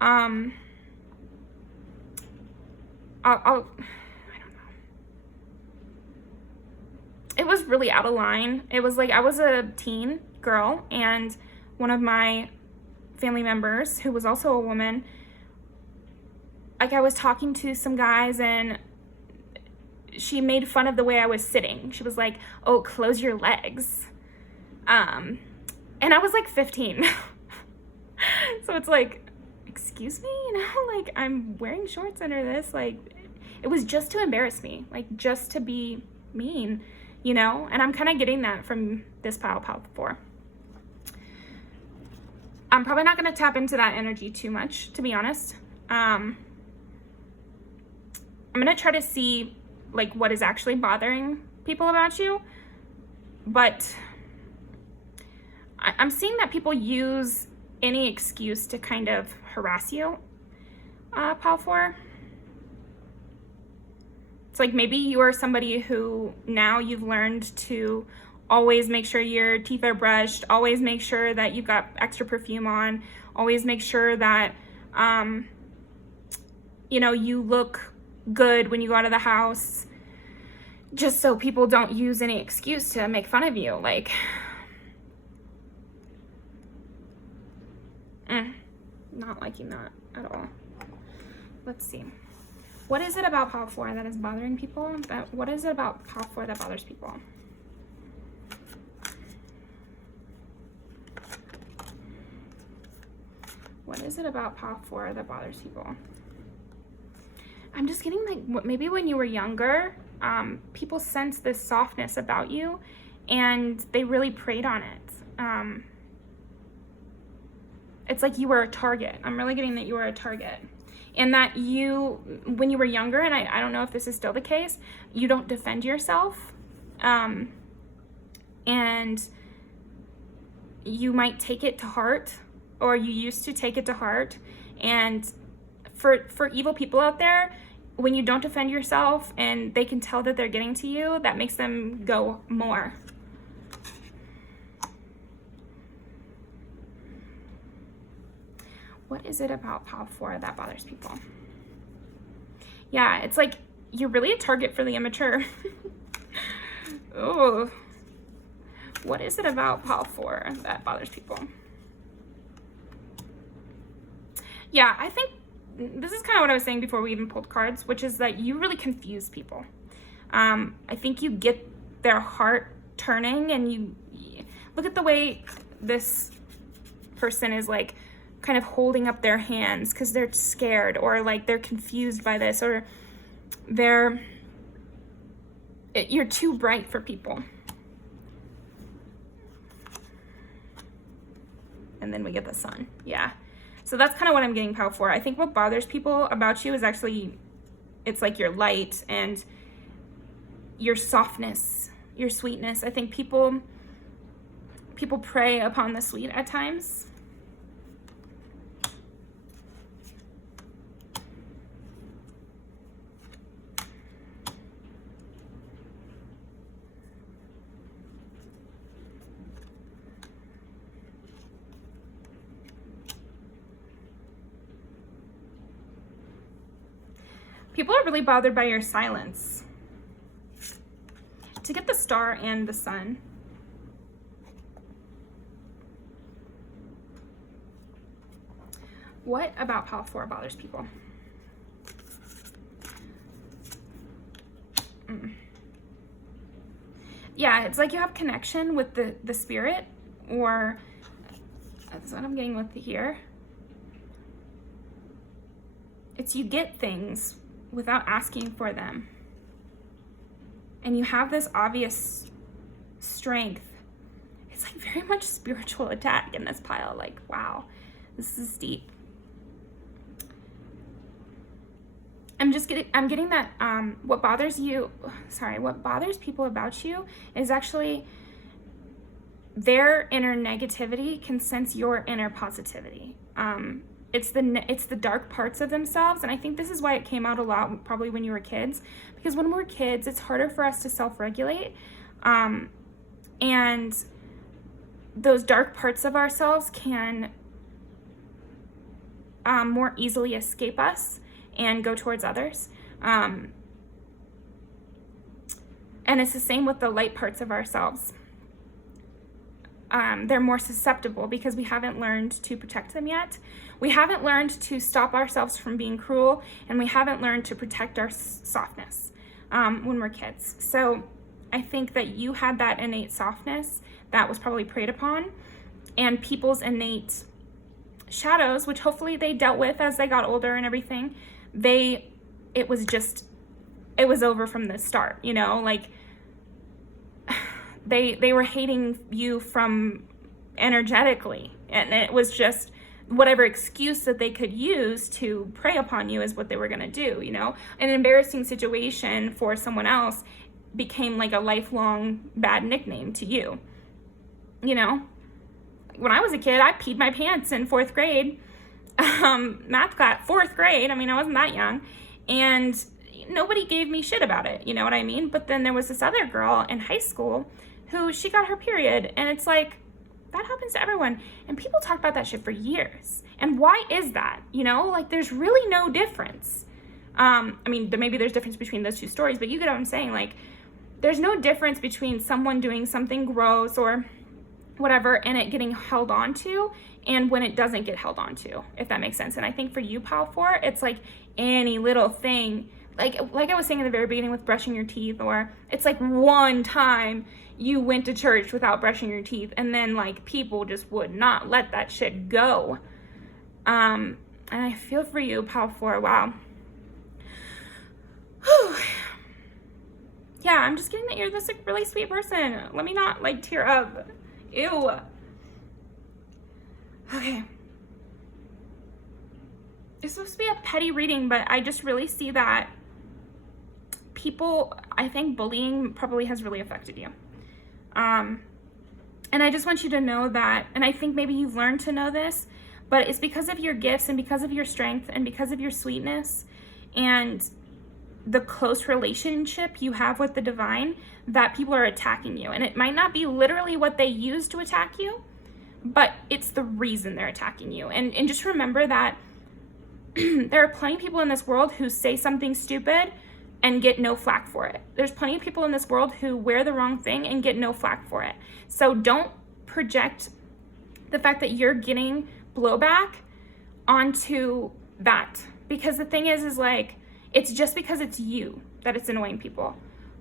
I don't know. It was really out of line. It was like I was a teen girl, and one of my family members, who was also a woman, like I was talking to some guys, and she made fun of the way I was sitting. She was like, oh, close your legs. And I was like 15. So it's like, excuse me, you know, like I'm wearing shorts under this. Like, it was just to embarrass me, like just to be mean, you know? And I'm kind of getting that from this pile 4. I'm probably not going to tap into that energy too much, to be honest. I'm going to try to see like what is actually bothering people about you. But I'm seeing that people use any excuse to kind of harass you, pile 4. It's like maybe you are somebody who now you've learned to always make sure your teeth are brushed, always make sure that you've got extra perfume on, always make sure that, you know, you look good when you go out of the house, just so people don't use any excuse to make fun of you. Like, not liking that at all. Let's see. What is it about pile 4 that is bothering people? What is it about pile 4 that bothers people? What is it about pile 4 that bothers people? I'm just getting like, maybe when you were younger, people sensed this softness about you, and they really preyed on it. It's like you were a target. I'm really getting that you were a target. And that you, when you were younger, and I don't know if this is still the case, you don't defend yourself. And you might take it to heart, or you used to take it to heart. And for evil people out there, when you don't defend yourself and they can tell that they're getting to you, that makes them go more. What is it about pile 4 that bothers people? Yeah, it's like you're really a target for the immature. Oh, What is it about pile 4 that bothers people? Yeah, I think this is kind of what I was saying before we even pulled cards, which is that you really confuse people. I think you get their heart turning, and you look at the way this person is like kind of holding up their hands because they're scared, or like they're confused by this, or you're too bright for people. And then we get the sun. Yeah. So that's kind of what I'm getting pile 4. I think what bothers people about you is actually, it's like your light and your softness, your sweetness. I think people prey upon the sweet at times. People are really bothered by your silence. To get the star and the sun. What about pile 4 bothers people? Yeah, it's like you have connection with the spirit, or that's what I'm getting with here. It's you get things without asking for them. And you have this obvious strength. It's like very much spiritual attack in this pile. Like, wow, this is deep. I'm getting that what bothers people about you is actually their inner negativity can sense your inner positivity. It's the dark parts of themselves, and I think this is why it came out a lot probably when you were kids, because when we're kids it's harder for us to self-regulate, and those dark parts of ourselves can more easily escape us and go towards others, and it's the same with the light parts of ourselves. They're more susceptible because we haven't learned to protect them yet. We haven't learned to stop ourselves from being cruel, and we haven't learned to protect our softness when we're kids. So I think that you had that innate softness that was probably preyed upon, and people's innate shadows, which hopefully they dealt with as they got older and everything, it was over from the start, you know, like they were hating you from energetically, and it was just whatever excuse that they could use to prey upon you is what they were going to do, you know. An embarrassing situation for someone else became like a lifelong bad nickname to you, you know. When I was a kid, I peed my pants in 4th grade, math class, 4th grade. I mean, I wasn't that young, and nobody gave me shit about it, you know what I mean? But then there was this other girl in high school who, she got her period, and it's like, that happens to everyone, and people talk about that shit for years. And why is that? You know, like, there's really no difference. I mean, maybe there's difference between those two stories, but you get what I'm saying. Like, there's no difference between someone doing something gross or whatever and it getting held on to, and when it doesn't get held on to, if that makes sense. And I think for you, pile 4, it's like any little thing, like I was saying in the very beginning with brushing your teeth, or it's like one time you went to church without brushing your teeth, and then like people just would not let that shit go. And I feel for you, pile 4. Wow. Whew. Yeah, I'm just getting that you're this like, really sweet person. Let me not like tear up. Ew. Okay. It's supposed to be a petty reading, but I just really see that people, I think bullying probably has really affected you. And I just want you to know that, and I think maybe you've learned to know this, but it's because of your gifts and because of your strength and because of your sweetness and the close relationship you have with the divine that people are attacking you. And it might not be literally what they use to attack you, but it's the reason they're attacking you. And just remember that there are plenty of people in this world who say something stupid and get no flack for it. There's plenty of people in this world who wear the wrong thing and get no flack for it. So don't project the fact that you're getting blowback onto that. Because the thing is like, it's just because it's you that it's annoying people.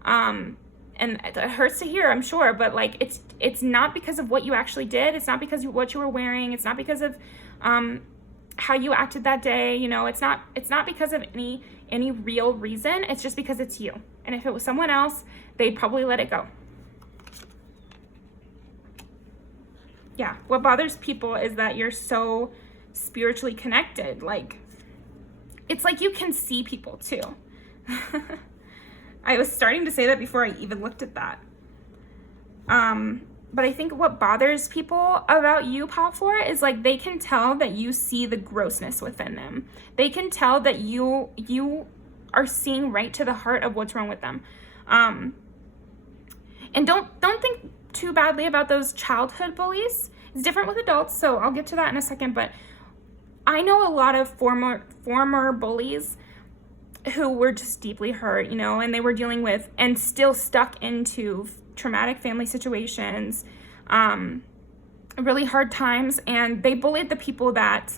And it hurts to hear, I'm sure, but like, it's not because of what you actually did. It's not because of what you were wearing. It's not because of how you acted that day. You know, it's not because of any real reason. It's just because it's you. And if it was someone else, they'd probably let it go. Yeah, what bothers people is that you're so spiritually connected. Like, it's like you can see people too. I was starting to say that before I even looked at that. But I think what bothers people about you, Pile 4, is like they can tell that you see the grossness within them. They can tell that you are seeing right to the heart of what's wrong with them. And don't think too badly about those childhood bullies. It's different with adults, so I'll get to that in a second. But I know a lot of former bullies who were just deeply hurt, you know, and they were dealing with and still stuck into traumatic family situations, really hard times, and they bullied the people that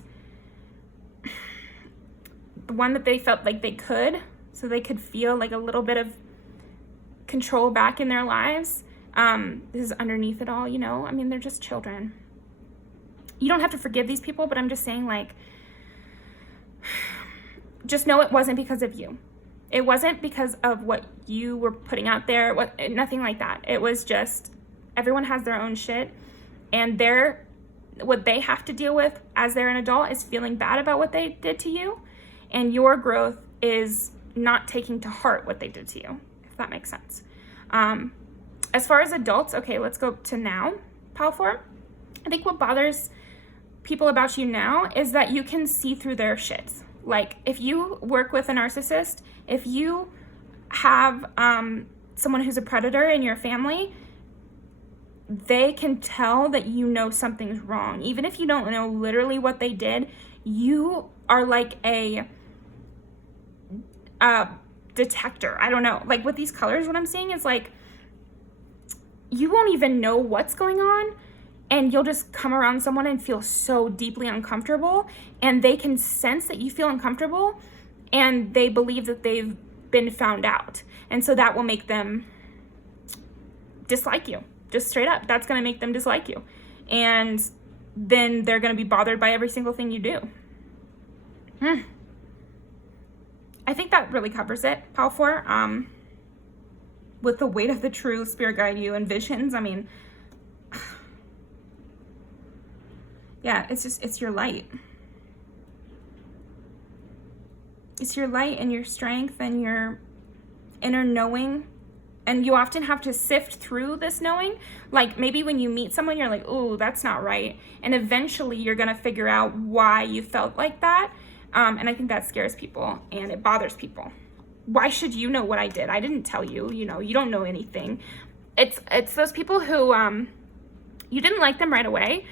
the one that they felt like they could, so they could feel like a little bit of control back in their lives. This is underneath it all, you know. I mean, they're just children. You don't have to forgive these people, but I'm just saying, like, just know it wasn't because of you. It wasn't because of what you were putting out there, nothing like that. It was just, everyone has their own shit, and what they have to deal with as they're an adult is feeling bad about what they did to you, and your growth is not taking to heart what they did to you, if that makes sense. As far as adults, okay, let's go to now, Pile 4. I think what bothers people about you now is that you can see through their shit. Like, if you work with a narcissist, if you have someone who's a predator in your family, they can tell that you know something's wrong. Even if you don't know literally what they did, you are like a detector. I don't know. Like, with these colors, what I'm seeing is like, you won't even know what's going on, and you'll just come around someone and feel so deeply uncomfortable, and they can sense that you feel uncomfortable, and they believe that they've been found out. And so that will make them dislike you. Just straight up. That's going to make them dislike you. And then they're going to be bothered by every single thing you do. I think that really covers it, Pile 4. With the weight of the truth, spirit guide you, and visions, I mean, yeah, it's your light. It's your light and your strength and your inner knowing. And you often have to sift through this knowing. Like, maybe when you meet someone, you're like, oh, that's not right. And eventually you're going to figure out why you felt like that. And I think that scares people and it bothers people. Why should you know what I did? I didn't tell you, you know, you don't know anything. It's those people who, you didn't like them right away,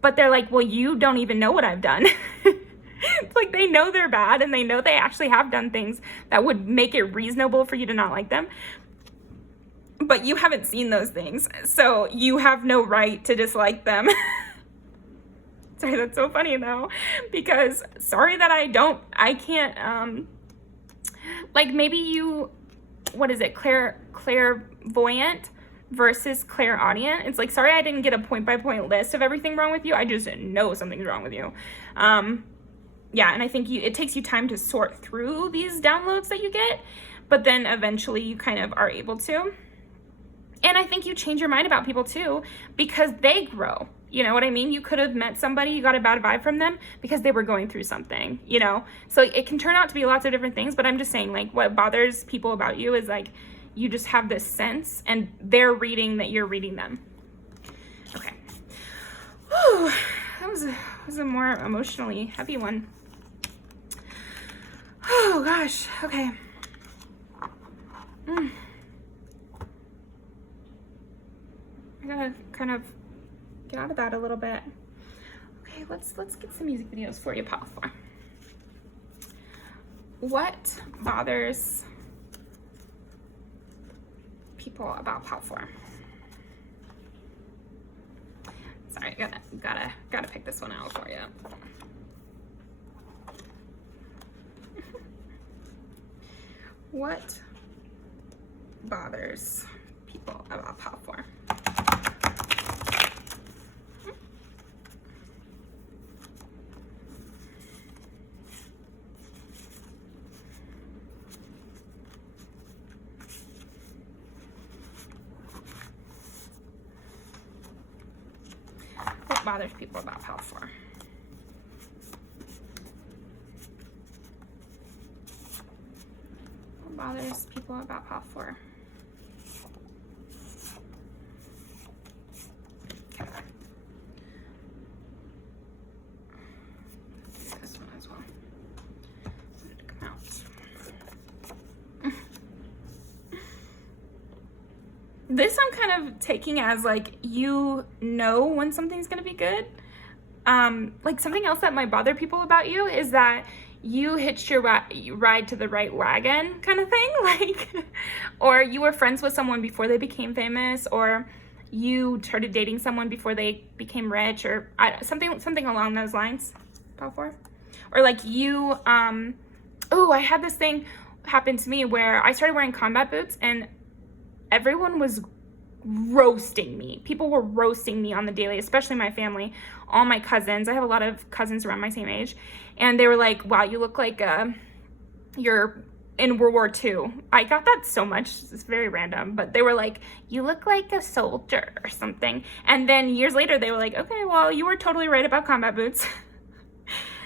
but they're like, well, you don't even know what I've done. It's like they know they're bad and they know they actually have done things that would make it reasonable for you to not like them. But you haven't seen those things, so you have no right to dislike them. Sorry, that's so funny though, because sorry that I can't, like maybe you, what is it, clairvoyant versus clairaudient. It's like, sorry I didn't get a point-by-point list of everything wrong with you. I just know something's wrong with you. Yeah, and I think it takes you time to sort through these downloads that you get, but then eventually you kind of are able to. And I think you change your mind about people too, because they grow. You know what I mean? You could have met somebody, you got a bad vibe from them because they were going through something, you know? So it can turn out to be lots of different things, but I'm just saying, like, what bothers people about you is, like, you just have this sense and they're reading that you're reading them. Okay. Whew. That was a more emotionally heavy one. Oh, gosh. Okay. I gotta kind of get out of that a little bit. Okay, let's get some music videos for you, Pile 4. What bothers people about pile 4. Sorry, gotta pick this one out for you. What bothers people about pile 4? What bothers people about pile 4? What bothers people about pile 4? Okay. This one as well. Let it come out. This I'm kind of taking as like, you know when something's gonna be good. Like something else that might bother people about you is that you hitched your ride to the right wagon kind of thing. Like, or you were friends with someone before they became famous, or you started dating someone before they became rich, or something along those lines. Pile 4. Or like you, oh, I had this thing happen to me where I started wearing combat boots and everyone was roasting me. People were roasting me on the daily, especially my family, all my cousins. I have a lot of cousins around my same age. And they were like, wow, you look like you're in World War II. I got that so much. It's very random. But they were like, you look like a soldier or something. And then years later, they were like, okay, well, you were totally right about combat boots.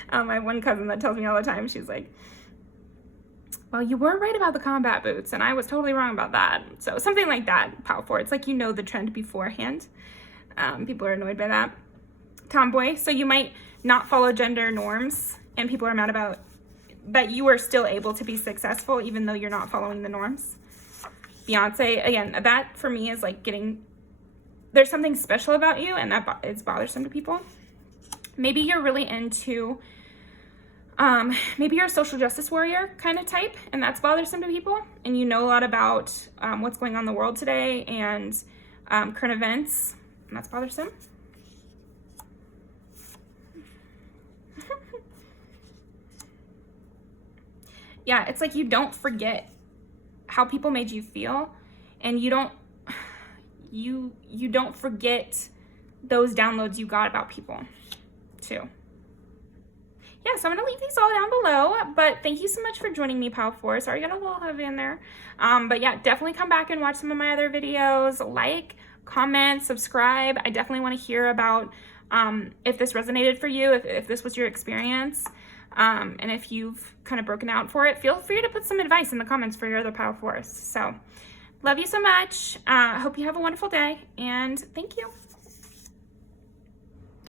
I have one cousin that tells me all the time, she's like, well, you were right about the combat boots, and I was totally wrong about that. So something like that, pile 4. It's like you know the trend beforehand. People are annoyed by that. Tomboy. So you might not follow gender norms, and people are mad about that you are still able to be successful even though you're not following the norms. Beyonce, again, that for me is like there's something special about you, and that it's bothersome to people. Maybe you're really into maybe you're a social justice warrior kind of type, and that's bothersome to people, and you know a lot about what's going on in the world today and current events, and that's bothersome. Yeah, it's like you don't forget how people made you feel, and you don't forget those downloads you got about people too. Yeah, so I'm going to leave these all down below, but thank you so much for joining me, pile 4. Sorry, I got a little heavy in there. But yeah, definitely come back and watch some of my other videos. Like, comment, subscribe. I definitely want to hear about if this resonated for you, if this was your experience, and if you've kind of broken out for it. Feel free to put some advice in the comments for your other pile 4s. So, love you so much. Hope you have a wonderful day, and thank you.